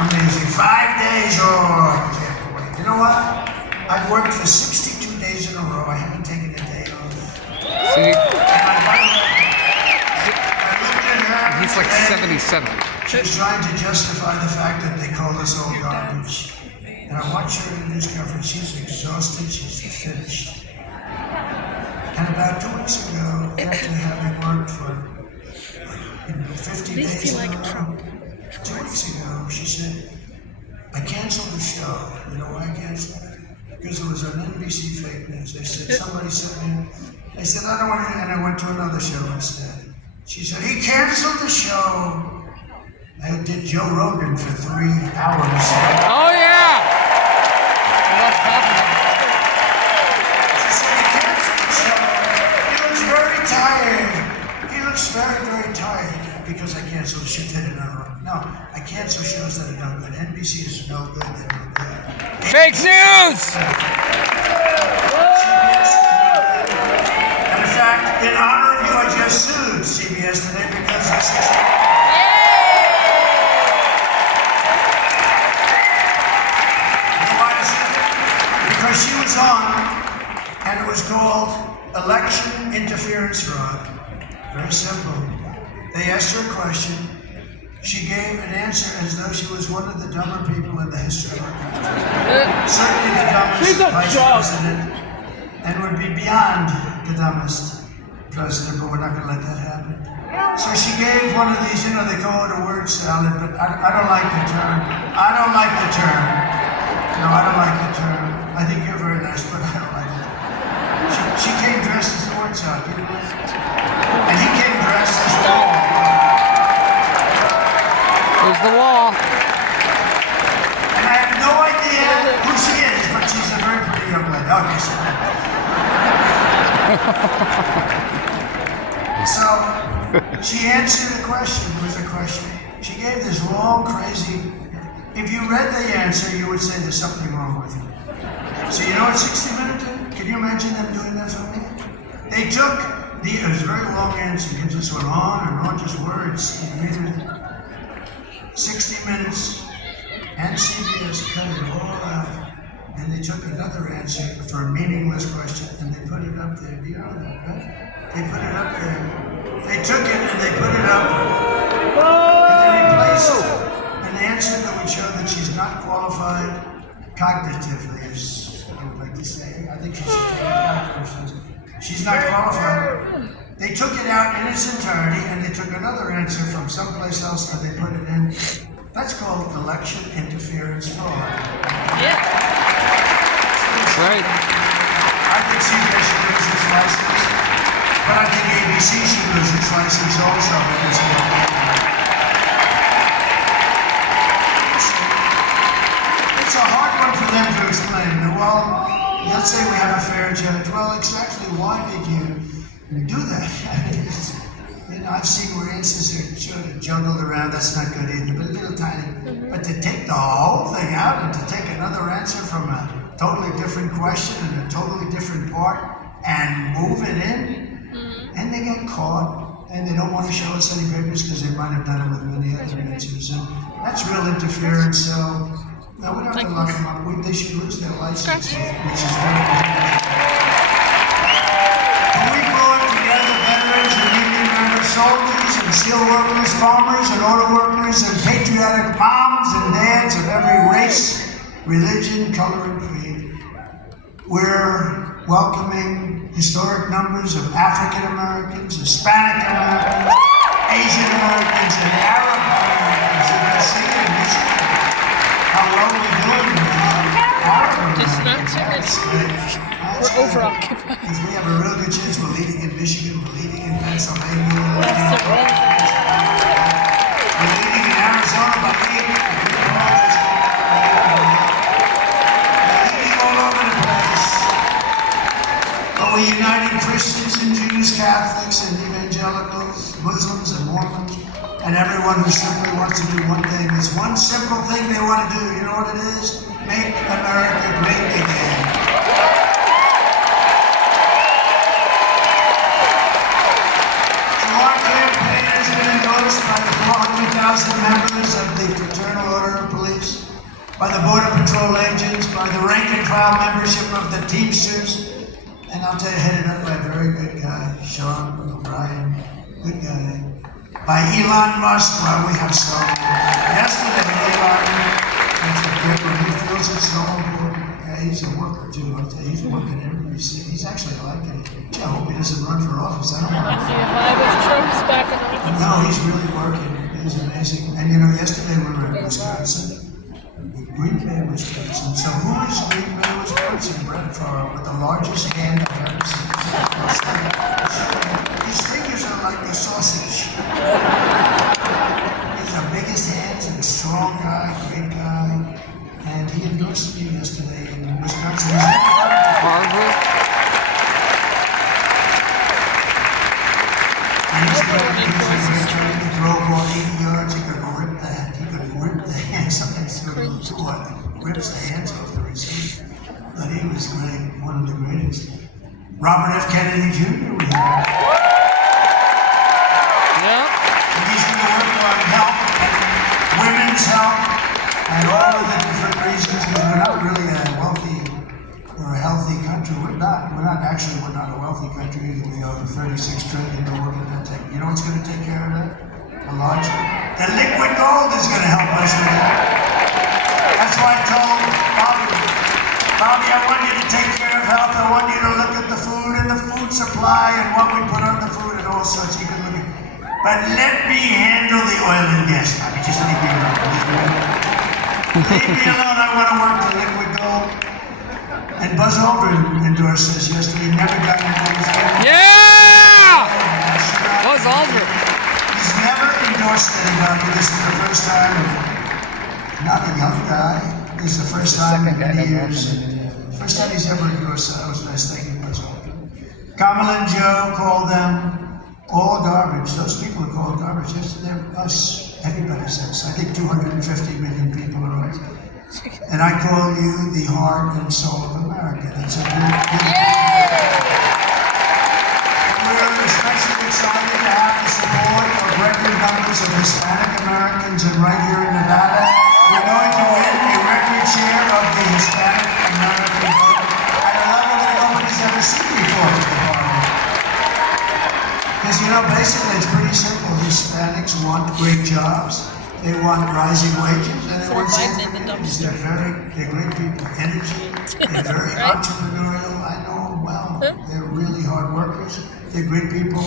Amazing. 5 days. Oh, I can't wait. You know what? I've worked for 62 days in a row. I haven't taken a day off. See, I looked at her. he's like 77. She's trying to justify the fact that they call us all garbage. And I watched her in the news conference. She's exhausted. She's finished. And about 2 weeks ago, after having worked for 50 days in a row, 2 weeks ago, she said, I canceled the show. You know why I canceled it? Because it was on NBC fake news. They said, somebody sent me, they said, I don't want to, and I went to another show instead. She said, he canceled the show. I did Joe Rogan for 3 hours. Oh yeah! She said, he canceled the show. He looks very tired. He looks very, very tired because I canceled. She did another one. No, I cancel shows that are no good. NBC is no good. They're no good. Fake news! And in fact, in honor of you, I just sued CBS today because it's because she was on, and it was called election interference fraud. Very simple. They asked her a question. She gave an answer as though she was one of the dumber people in the history of our country. Certainly the dumbest vice president, and would be beyond the dumbest president, but we're not going to let that happen. So she gave one of these, you know, they call it a word salad, but I don't like the term. I don't like the term. No, I don't like the term. I think you're very nice, but I don't like it. She came dressed as a word salad, you know? And he came dressed as the wall. There's the wall. And I have no idea who she is, but she's a very pretty young lady. Okay, so she answered a question. It was a question. She gave this long, crazy. If you read the answer, you would say there's something wrong with you. So you know what 60 Minutes did? Can you imagine them doing that for me? They took it was a very long answer. It just went on and on, just words. 60 Minutes and CBS cut it all out. And they took another answer for a meaningless question and they put it up there. Do you know that, right? They put it up there. They took it and they put it up. And they replaced an answer that would show that she's not qualified cognitively, as I would like to say. I think she's cognitive. She's not qualified. They took it out in its entirety and they took another answer from someplace else and they put it in. That's called election interference fraud. That's right. I think CBS should lose its license, but I think ABC should lose its license also because it's a hard one for them to explain. Well, let's say we have a fair judge. Well, exactly why did you do that? I mean, I've seen where answers are sort of juggled around. That's not good either, but a little tiny. But to take the whole thing out and to take another answer from a totally different question and a totally different part and move it in, and they get caught, and they don't want to show us any papers because they might have done it with many other answers. And that's real interference. So, no, we don't have to lock them up. They should lose their license, which is very important. We brought together veterans and Union members, soldiers and steel workers, farmers and auto workers, and patriotic moms and dads of every race, religion, color, and creed. We're welcoming historic numbers of African Americans, Hispanic Americans, Asian Americans, and Arab Americans. You can see in Michigan how well we're doing with Arab Americans. We're overoccupied. Because we have a real good chance. We're leading in Michigan, we're leading in Pennsylvania, we're leading in Arizona by 8. We're leading all over the place. But we're uniting Christians and Jews, Catholics and evangelicals, Muslims and Mormons, and everyone who simply wants to do one thing. There's one simple thing they want to do. You know what it is? Make America great again. Our campaign has been endorsed by the 400,000 members of the Fraternal Order of Police. religions, by the rank and file membership of the Teamsters, and I'll tell you, headed up by a very good guy, Sean O'Brien, good guy. By Elon Musk, well, we have so yesterday, Elon, that's a good one. He feels it's so important. Yeah, he's a worker too. I'll tell you, he's working every city. He's actually liking it. Gee, I hope he doesn't run for office. I don't want to. Yeah, if Trump's back in office. No, he's really working. He's amazing. And you know, yesterday we were in Wisconsin. Green Bay, Wisconsin. So who is Green Bay, Wisconsin? Brett Favre with the largest hand I've ever seen. His fingers are like a sausage. He's the biggest hands and a strong guy, great guy. And he endorsed me yesterday in Wisconsin. Harvard. And he's great. He drove on 80 yards. He could rip that. He could rip the hands. Sometimes threw a little too hard. Rips the hands off the receiver. But he was great. One of the greatest. Robert F. Kennedy Jr. we have. Yep. And he's going to work on health, women's health, and all of the different reasons. Because we're not really a wealthy or a healthy country. We're not a wealthy country either. We owe $36 trillion to work in that tech. You know what's going to take care of that? The liquid gold is going to help us with that. That's why I told Bobby, I want you to take care of health. I want you to look at the food and the food supply and what we put on the food and all sorts. You can look at. But let me handle the oil and gas, Bobby. Just leave me alone. Leave me alone. I want to work the liquid gold. And Buzz Aldrin endorsed this yesterday. He never got into Yeah! Buzz Aldrin. He's never endorsed anybody. This is the first time. Not a young guy. This is the first time in many years. First time he's ever endorsed that. I was nice thinking Buzz Aldrin. Kamala and Joe called them all garbage. Those people are called garbage. Yesterday, us, everybody says. I think 250 million people are right. And I call you the heart and soul of America. That's a good We're especially excited to have the support of record numbers of Hispanic Americans, and right here in Nevada, we're going to win a record share of the Hispanic American vote at a level that nobody's ever seen before to the party. Because you know, basically it's pretty simple. Hispanics want great jobs. They want rising wages, and they want safe communities. They're great people, energy. They're very entrepreneurial. I know them well. They're really hard workers. They're great people.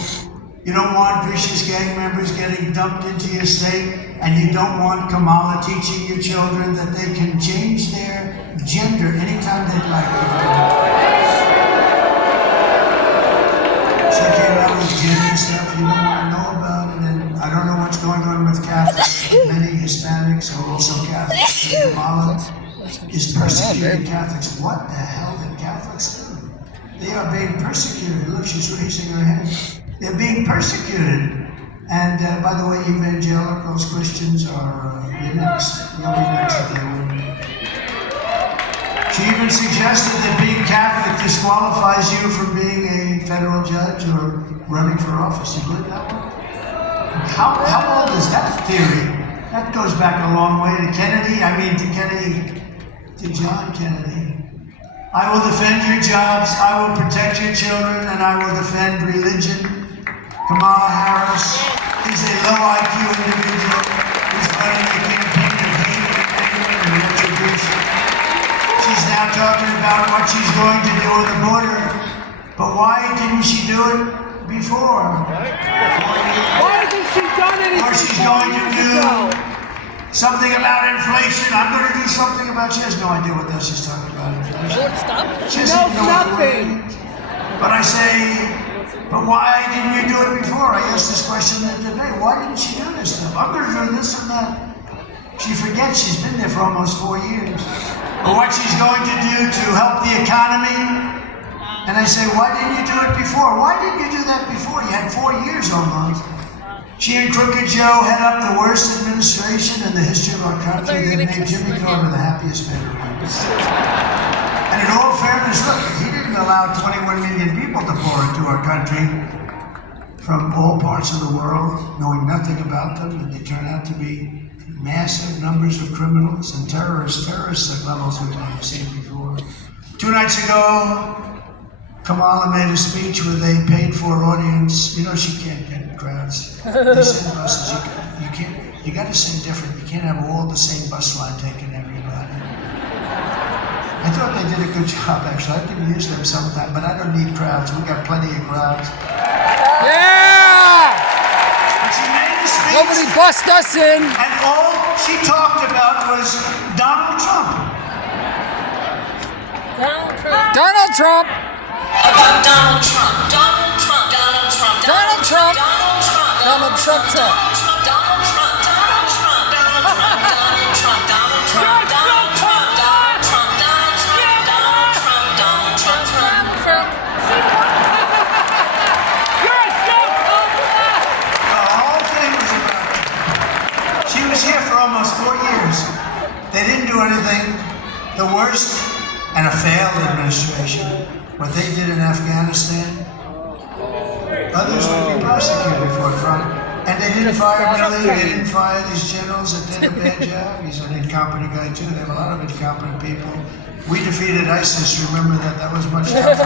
You don't want vicious gang members getting dumped into your state, and you don't want Kamala teaching your children that they can change their gender anytime they'd like to. She came out with gender stuff you don't want to know about, and then I don't know what's going on with Catholics. Many Hispanics are also Catholics. And Kamala is persecuting Catholics. What the hell did Catholics do? They are being persecuted. Look, she's raising her hand. They're being persecuted. And by the way, evangelicals, Christians are next. You'll be next if they win. She even suggested that being Catholic disqualifies you from being a federal judge or running for office. You believe that one? How old is that theory? That goes back a long way to John Kennedy. I will defend your jobs, I will protect your children, and I will defend religion. Kamala Harris is a low IQ individual who's running a campaign of hate and anger and retribution. She's now talking about what she's going to do at the border. But why didn't she do it before? Why hasn't she done anything? Or she's going to do something about inflation. I'm going to do something about. She has no idea what she's talking about. Inflation. She doesn't know nothing. But I say, but why didn't you do it before? I asked this question the other day. Why didn't she do this stuff? I'm going to do this and that. She forgets she's been there for almost 4 years. Or what she's going to do to help the economy. And I say, why didn't you do it before? Why didn't you do that before? You had 4 years almost. She and Crooked Joe head up the worst administration in the history of our country. They made Jimmy Carter the happiest man around. And in all fairness, look, he didn't allow 21 million people to pour into our country. from all parts of the world, knowing nothing about them, and they turn out to be massive numbers of criminals and terrorists at levels we've never seen before. 2 nights ago, Kamala made a speech with a paid-for audience. You know she can't get crowds. They send buses. You got to sing different. You can't have all the same bus line taking everybody. I thought they did a good job, actually. I can use them sometime, but I don't need crowds. We got plenty of crowds. Yeah! But she made a speech, Nobody bust us in. and all she talked about was Donald Trump. Donald Trump. Donald Trump. About Donald Trump. Donald Trump. Donald Trump. Donald Trump. Donald Trump. Donald Trump. Donald Trump. Donald Trump. Donald Trump. Donald Trump. Donald Trump. Donald Trump. Donald Trump. Donald Trump. Donald Trump. Donald Trump. Donald Trump. You're a joke, Kamala! The whole thing was about. She was here for almost 4 years. They didn't do anything. The worst and a failed administration. What they did in Afghanistan, others would be prosecuted for it from. And they didn't fire Milley, they didn't fire these generals that did a bad job. He's an incompetent guy too. They have a lot of incompetent people. We defeated ISIS. Remember that? That was much tougher.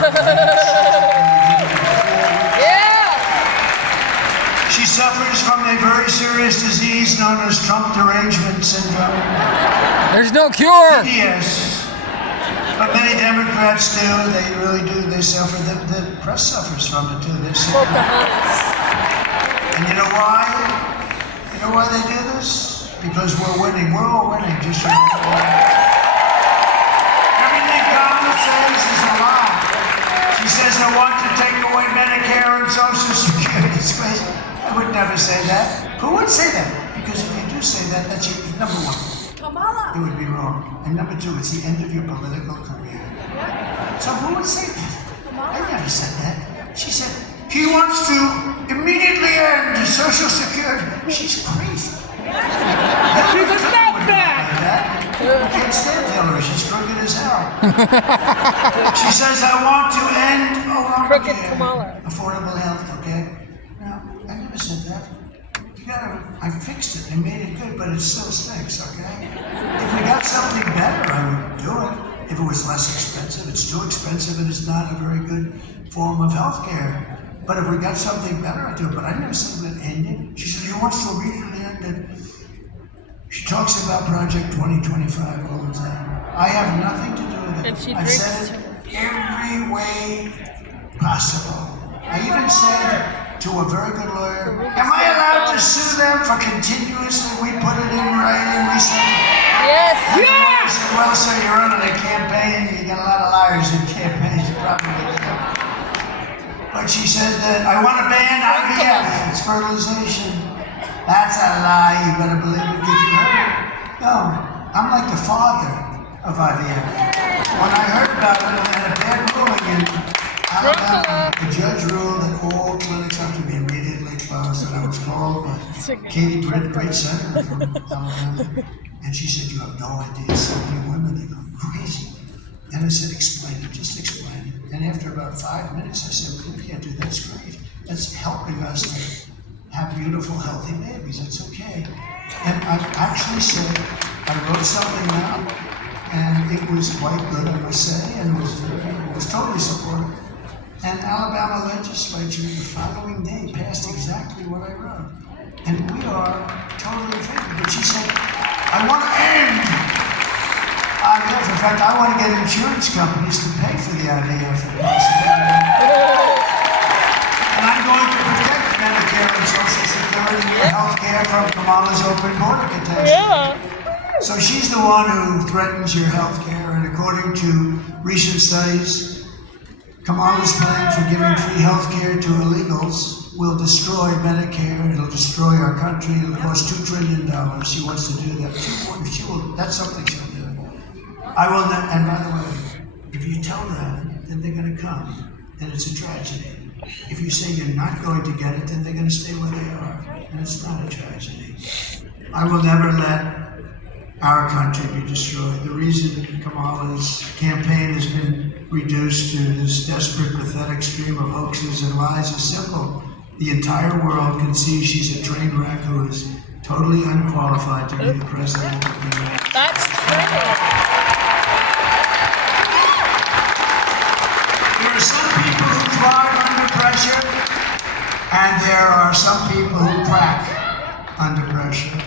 Yeah. She suffers from a very serious disease known as Trump derangement syndrome. There's no cure. Yes. But many Democrats do. They really do. They suffer. The press suffers from it too. They suffer. And you know why? You know why they do this? Because we're winning. We're all winning. Just remember. Everything Kamala says is a lie. She says, I want to take away Medicare and Social Security. It's crazy. I would never say that. Who would say that? Because if you do say that, that's your number one. It would be wrong. And number two, it's the end of your political career. So who would say that? I never said that. She said, he wants to immediately end Social Security. She's crazy. She's a nutbag! I can't stand Hillary. She's crooked as hell. She says, I want to end Crooked Kamala. affordable health, okay? No, I never said that. I fixed it and made it good, but it still stinks, okay? If we got something better, I would do it. If it was less expensive, it's too expensive and it's not a very good form of health care. But if we got something better, I'd do it. But I never said we'd end it. She said, he wants to immediately end it. She talks about Project 2025 all the time. I have nothing to do with it. And she I've drinks said it every way possible. I even said to a very good lawyer, am I allowed to sue them for continuously? We put it in writing, we said, Yes. I said, well, sir, you're running a campaign, you got a lot of liars in campaigns, you probably can. But she said that I want to ban IVF, it's fertilization. That's a lie, you better believe it, because you heard it. No, I'm like the father of IVF. When I heard about it, I had a bad ruling in Alabama. The judge ruled that all clinics have to be immediately closed, and I was called by Katie Britt, great senator from Alabama, and she said, you have no idea, so many women, they go crazy. And I said, explain it, just explain it. And after about 5 minutes, I said, well, we can't do that, that's great. That's helping us to have beautiful, healthy babies, it's okay. And I actually said, I wrote something down, and it was quite good, I must say, and it was totally supportive. And Alabama legislature the following day passed exactly what I wrote. And we are totally in favor. But she said, I want to end IVF. In fact, I want to get insurance companies to pay for the IVF. And I'm going to protect Medicare and Social Security and health care from Kamala's open border catastrophe. Yeah. So she's the one who threatens your health care, and according to recent studies, Kamala's plan for giving free health care to illegals will destroy Medicare, it'll destroy our country, it'll cost $2 trillion. She wants to do that. That's something she'll do. I will not, and by the way, if you tell them, then they're going to come, and it's a tragedy. If you say you're not going to get it, then they're going to stay where they are, and it's not a tragedy. I will never let our country be destroyed. The reason Kamala's campaign has been reduced to this desperate, pathetic stream of hoaxes and lies is simple. the entire world can see she's a train wreck who is totally unqualified to be the president of the United States. That's true. There are some people who thrive under pressure, and there are some people who crack under pressure.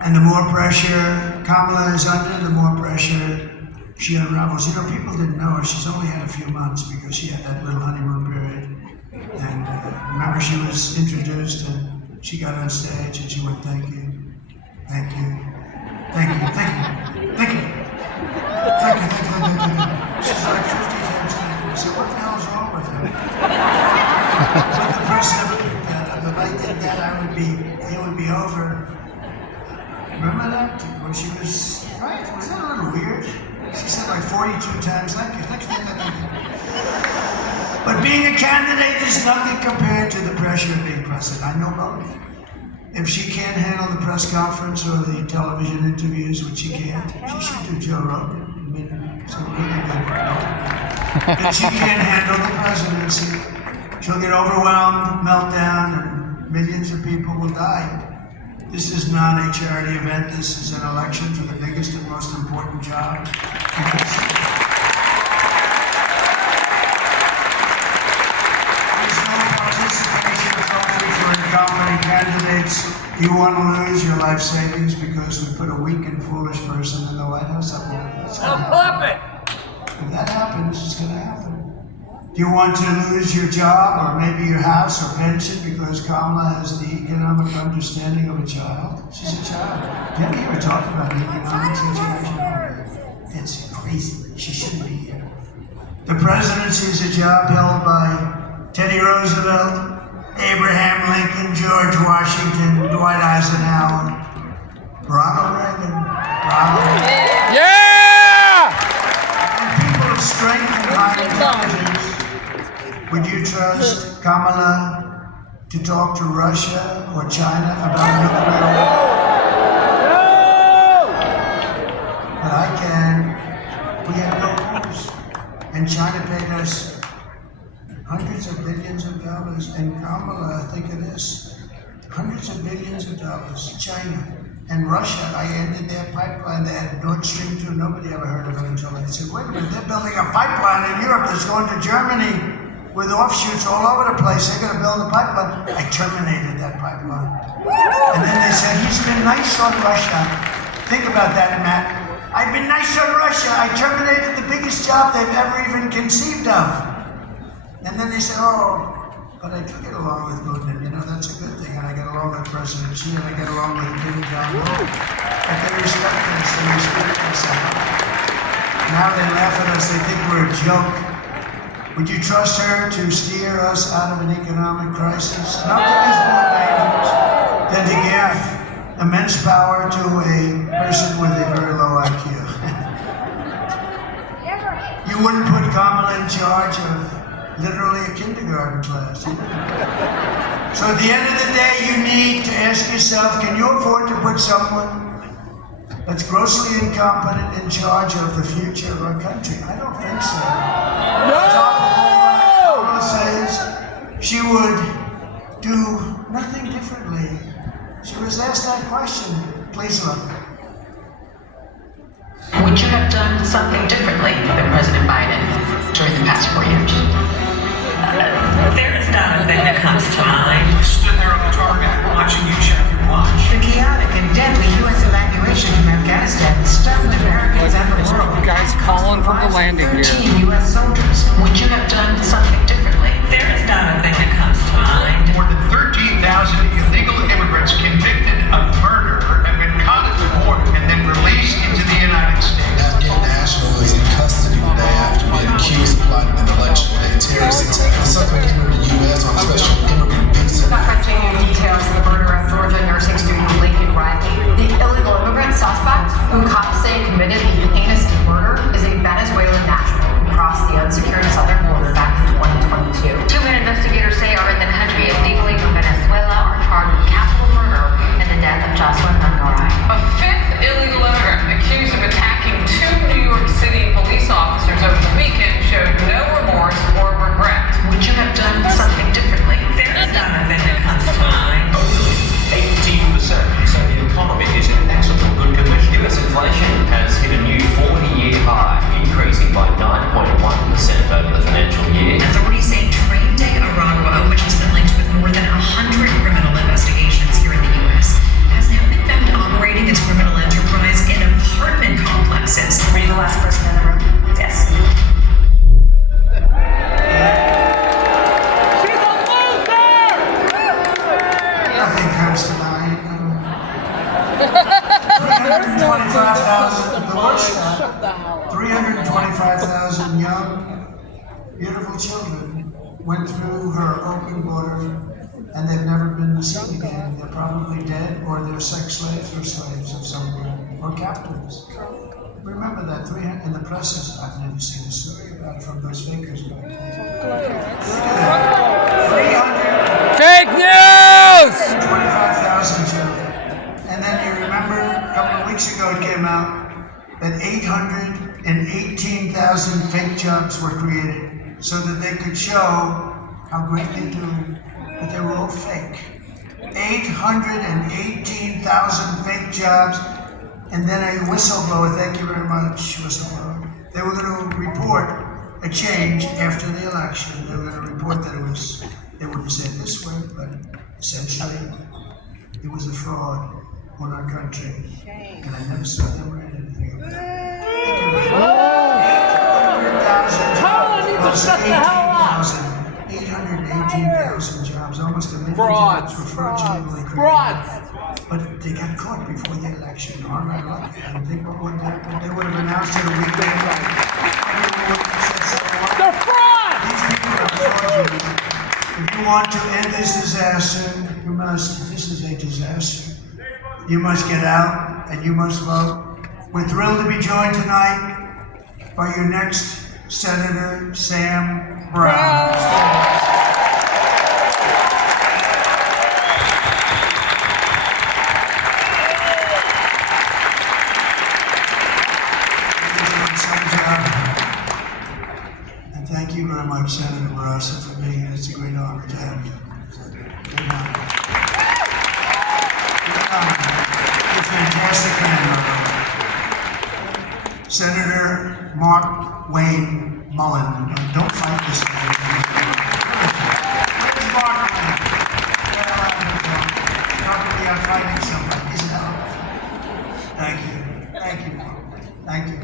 And the more pressure Kamala is under, the more pressure she unravels. You know, people didn't know her. She's only had a few months because she had that little honeymoon period. And remember, she was introduced and she got on stage and she went, "Thank you, thank you, thank you, thank you, thank you, thank you, thank you, thank you, thank you." She's like 50 times thank you. I said, "What the hell's wrong with her?" But the person if I did that, it would be over. Remember that? When she was, right? Was that a little weird? She said like 42 times, "Thank you, thank you, thank you, thank you." But being a candidate is nothing compared to the pressure of being president. I know both. If she can't handle the press conference or the television interviews, which she can't, she should do Joe Rogan. I mean, it's a really good one. If she can't handle the presidency, she'll get overwhelmed, meltdown, and millions of people will die. This is not a charity event. This is an election for the biggest and most important job. There's no participation trophy for incompetent candidates. You want to lose your life savings because we put a weak and foolish person in the White House? That's gonna happen. If that happens, it's going to happen. Do you want to lose your job or maybe your house or pension because Kamala has the economic understanding of a child? She's a child. Have you ever talked about the economic situation? It's crazy. She shouldn't be here. The presidency is a job held by Teddy Roosevelt, Abraham Lincoln, George Washington, Dwight Eisenhower, Ronald Reagan, Yeah! and people of strength and high intelligence. Would you trust Kamala to talk to Russia or China about nuclear war? But I can. We have no rules. And China paid us hundreds of billions of dollars. And Kamala, think of this, hundreds of billions of dollars. China and Russia, I ended their pipeline. They had Nord Stream 2. Nobody ever heard of it until they said, wait a minute, they're building a pipeline in Europe that's going to Germany with offshoots all over the place. They're going to build a pipeline. I terminated that pipeline. And then they said, he's been nice on Russia. Think about that, Matt. I've been nice on Russia. I terminated the biggest job they've ever even conceived of. And then they said, oh, but I do get along with Putin. You know, that's a good thing. And I get along with President Xi, and I get along with Kim Jong-un. But they respect us. They respect us. Now they laugh at us. They think we're a joke. Would you trust her to steer us out of an economic crisis? Nothing is more dangerous than to give immense power to a person with a very low IQ. You wouldn't put Kamala in charge of literally a kindergarten class. So at the end of the day, you need to ask yourself, can you afford to put someone that's grossly incompetent in charge of the future of our country? I don't think so. Kamala says she would do nothing differently. She was asked that question. Please look. Would you have done something differently than President Biden during the past 4 years? There is not a thing that comes to mind. Stood there on the target watching you check your watch. The chaotic and deadly U.S. evacuation from Afghanistan stunned Americans and the world. Guys calling from the landing gear. 13 U.S. soldiers. Would you have done something differently? There is not a thing that comes to mind. More than 13,000 illegal immigrants convicted of murder have been caught at the border and then released into the United States. Afghan national is in custody today after being accused of plotting an election day terrorist attack. The suspect came to the U.S. on a special immigrant visa. Not touching any details of the murder of Georgia nursing student Lincoln Riley. The illegal immigrant suspect, who cops say committed the heinous murder, is a Venezuelan national who crossed the unsecured southern border back in 2018. 325,000, the worst Shut stat, the hell up. 325,000 young, beautiful children went through her open border and they've never been seen again. They're probably dead or they're sex slaves or slaves of some kind or captives. Remember that 300 in the presses. I've never seen a story about it from those fakers back then. 325,000 Fake news! children. And then you remember a couple of weeks ago it came out that 818,000 fake jobs were created so that they could show how great they do, but they were all fake. 818,000 fake jobs, and then a whistleblower, thank you very much, whistleblower. They were going to report a change after the election. They were going to report that they wouldn't say it this way, but essentially it was a fraud on our country. And I never saw them write anything about it. 800,000 needs to shut the hell up. 818,000 jobs, almost a million Frauds. jobs were fraudulently created. Frauds. But they got caught before the election. Aren't I right? And think what would happen? They would have announced it a week later. Everyone would have said so. They're frauds. These people are fraudulent. If you want to end this disaster, you must. This is a disaster. You must get out and you must vote. We're thrilled to be joined tonight by your next Senator Sam Brown. And thank you very much, Senator Barraza, for being here. It's a great honor to have you. Good honor. You're a fantastic man, brother. Senator Mark Wayne Mullen. Don't fight this guy. Where's Mark Wayne? Probably I'm fighting somebody. He's not. Thank you. Thank you, Mark. Thank you.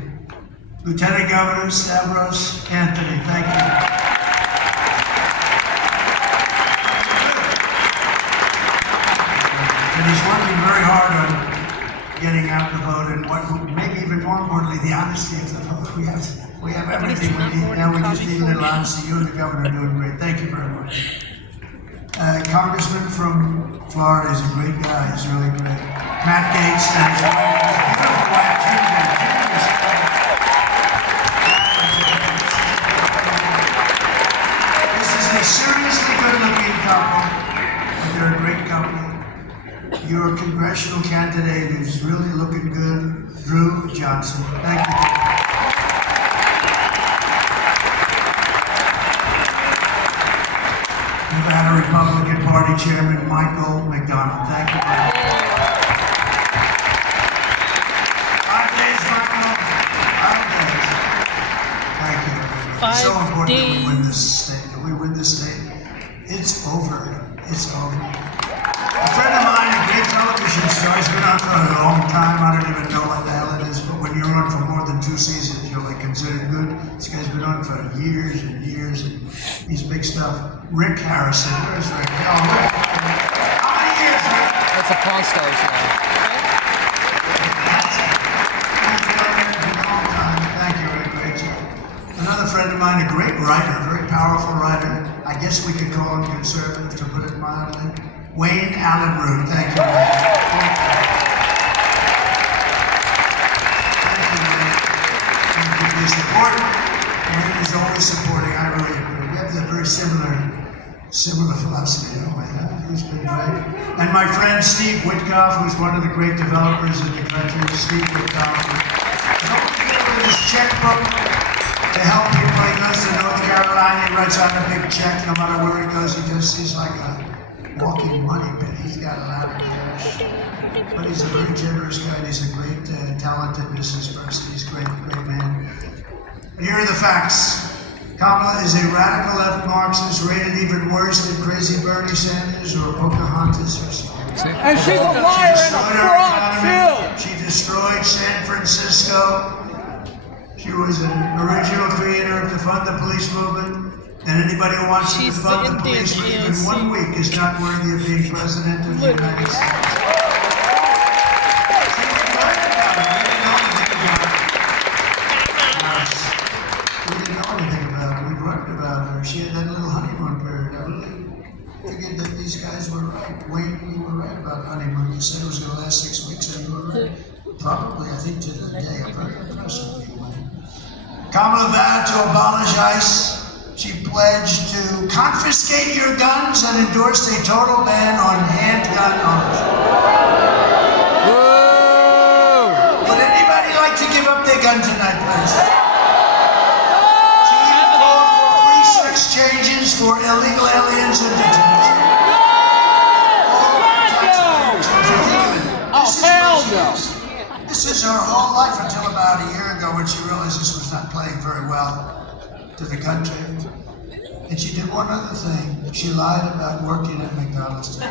Lieutenant Governor Stavros Anthony, thank you. And he's working very hard on getting out the vote and what, maybe even more importantly, the honesty of the vote. We have everything we need. Now we just need a little honesty. You and the governor are doing great. Thank you very much. Congressman from Florida is a great guy. He's really great. Matt Gaetz and his wife, his beautiful wife, Judy. This is a seriously good-looking couple, and they're a great couple. Your congressional candidate is really looking good, Drew Johnson. Thank you. Nevada Republican Party Chairman Michael McDonald. Thank you very much. 5 days, Michael. 5 days. Thank you. It's so important that we win this state. That we win this state. It's over. It's over. A friend of mine, a great television star, has been on for a long time. I don't even know what the hell it is, but when you're on for more than 2 seasons, you're like considered good. This guy's been on for years and years, and he's big stuff. Rick Harrison. Where's Rick? Oh, Rick. How many years, Rick? That's a Pawn Stars now. Thank you, Rick. Great job. Another friend of mine, a great writer, a very powerful writer. I guess we could call him conservative, to put it mildly. Wayne Allen Root. Thank you, Wayne. Thank you, Wayne. Thank you for your support. Wayne is always supporting. I really agree. We have a very similar philosophy, don't we? He's been great. And my friend Steve Witkoff, who's one of the great developers in the country. Steve Witkoff. Don't forget with his checkbook to help people. He goes to North Carolina, he writes out a big check. No matter where he goes, he's like a walking money pit. He's got a lot of cash. But he's a very generous guy. And he's a great, talented business person. He's a great, great man. Here are the facts. Kamala is a radical left Marxist, rated even worse than crazy Bernie Sanders or Pocahontas or something. And she's a liar and a fraud, too. She destroyed San Francisco. She was an original creator of the Fund the Police movement. And anybody who wants to defund the police for even 1 week is not worthy of being president of the United States. you said it was going to last 6 weeks, and you were ready. Probably, I think, to the day. I'm very impressed with you. Kamala vowed to abolish ICE. She pledged to confiscate your guns and endorsed a total ban on handgun ownership. Would anybody like to give up their gun tonight, please? She even called for free sex changes for illegal aliens and detainees. Oh, hell no. This is her whole life until about a year ago when she realized this was not playing very well to the country. And she did one other thing. She lied about working at McDonald's. She's a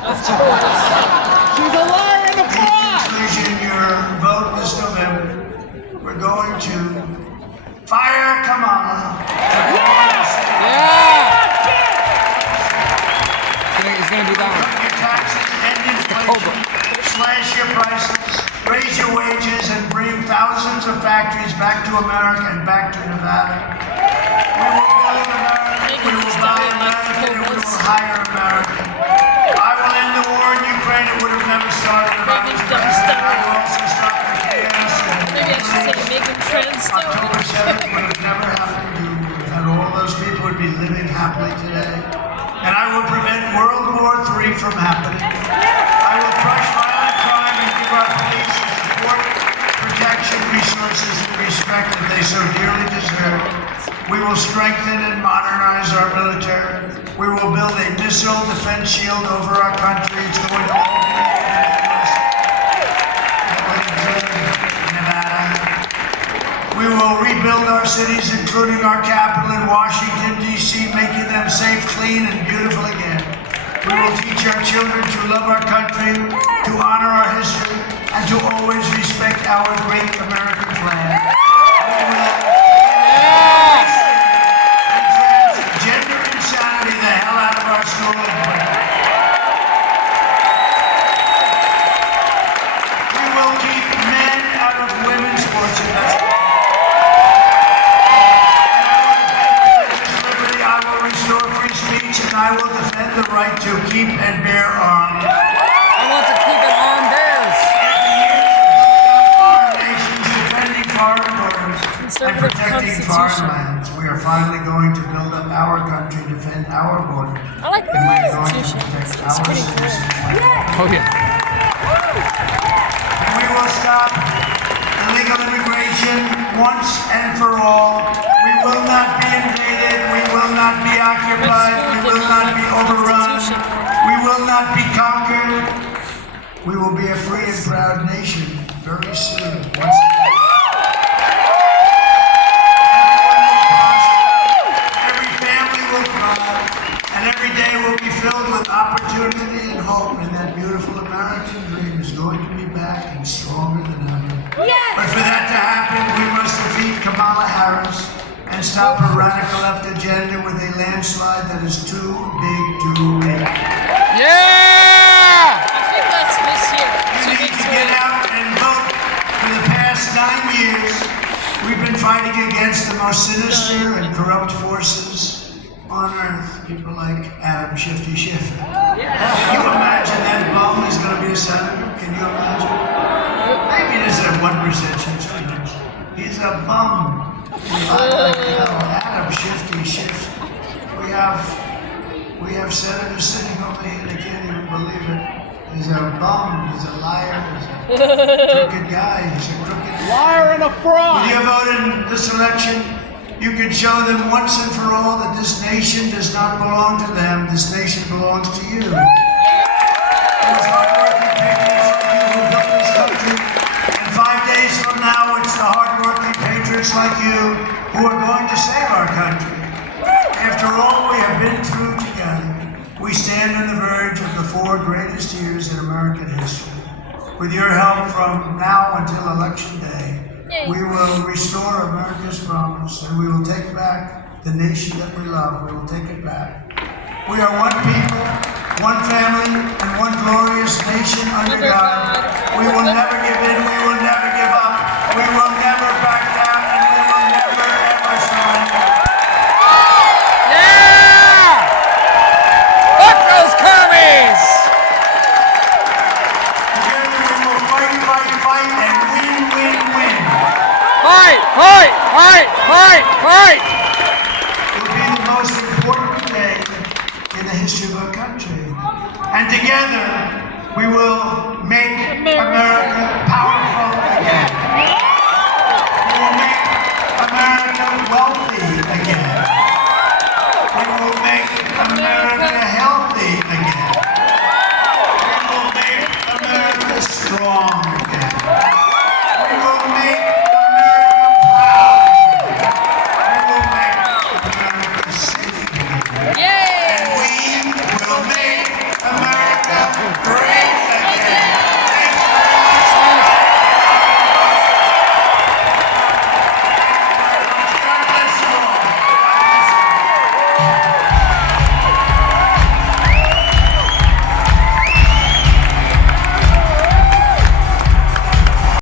liar and a In fraud. conclusion, your vote this November, we're going to fire Kamala. Yeah! It's gonna be that one. Cut your taxes, end inflation, slash your prices, raise your wages, and bring thousands of factories back to America and back to Nevada. We will build America, we will buy America, and we will hire America. I will end the war in Ukraine. It would have never started if I was president. I will also stop the chaos. Maybe I should say Megan Trend still. October 7th would have never happened. And all those people would be living happily today. And I will prevent World War III from happening. I will crush violent crime and give our police the support, protection, resources, and respect that they so dearly deserve. We will strengthen and modernize our military. We will build a missile defense shield over our country. It's going to all be Nevada. We will rebuild our cities, including our capital in Washington, D.C., making them safe, clean, and beautiful again. We will teach our children to love our country, to honor our history, and to always respect our great American flag. We will gender insanity the hell out of our school and we will keep men out of women's sports and basketball. I will restore free speech and I will defend the right to keep and bear arms. I want to keep it on bears. Foreign nations defending foreign borders and protecting foreign lands. We are finally going to build up our country, defend our borders. I like the And we are going to Constitution. protect It's our pretty cool. citizens. Oh yeah. And we will stop illegal immigration once and for all. We will not be invaded. We will not be occupied. We will not be overrun. We will not be conquered. We will be a free and proud nation very soon. Once again. Every family will thrive, and every day will be filled with opportunity and hope. And that beautiful American dream is going to be back and stronger than ever. But for that to happen, we must defeat Kamala Harris and stop her radical left agenda with a landslide that is too big to win. Yeah! I think that's this year. You need to get out and vote. For the past 9 years, we've been fighting against the most sinister and corrupt forces on earth. People like Adam Shifty Schiff. Can you imagine that bum is going to be a senator? Can you imagine? Maybe there's a 1% chance. Who knows? He's a bum. Adam Shifty Schiff. We have senators sitting over here. They can't even believe it. He's a bum. He's a liar. He's a crooked guy. He's a crooked guy. Liar and a fraud. When you vote in this election, you can show them once and for all that this nation does not belong to them. This nation belongs to you. Those hardworking patriots like you who built this country. And 5 days from now, it's the hardworking patriots like you who are going to save our country. After all we have been through together, we stand on the verge of the 4 greatest years in American history. With your help from now until Election Day, we will restore America's promise and we will take back the nation that we love. We will take it back. We are one people, one family, and one glorious nation under God. We will never give in. We will never give up. We will never back down, and we will never ever surrender. Yeah! Fuck those commies! If you're fight and win, win, win. Fight! Fight! Fight! Fight! Fight! It will be the most important day in the history of our country. And together, we will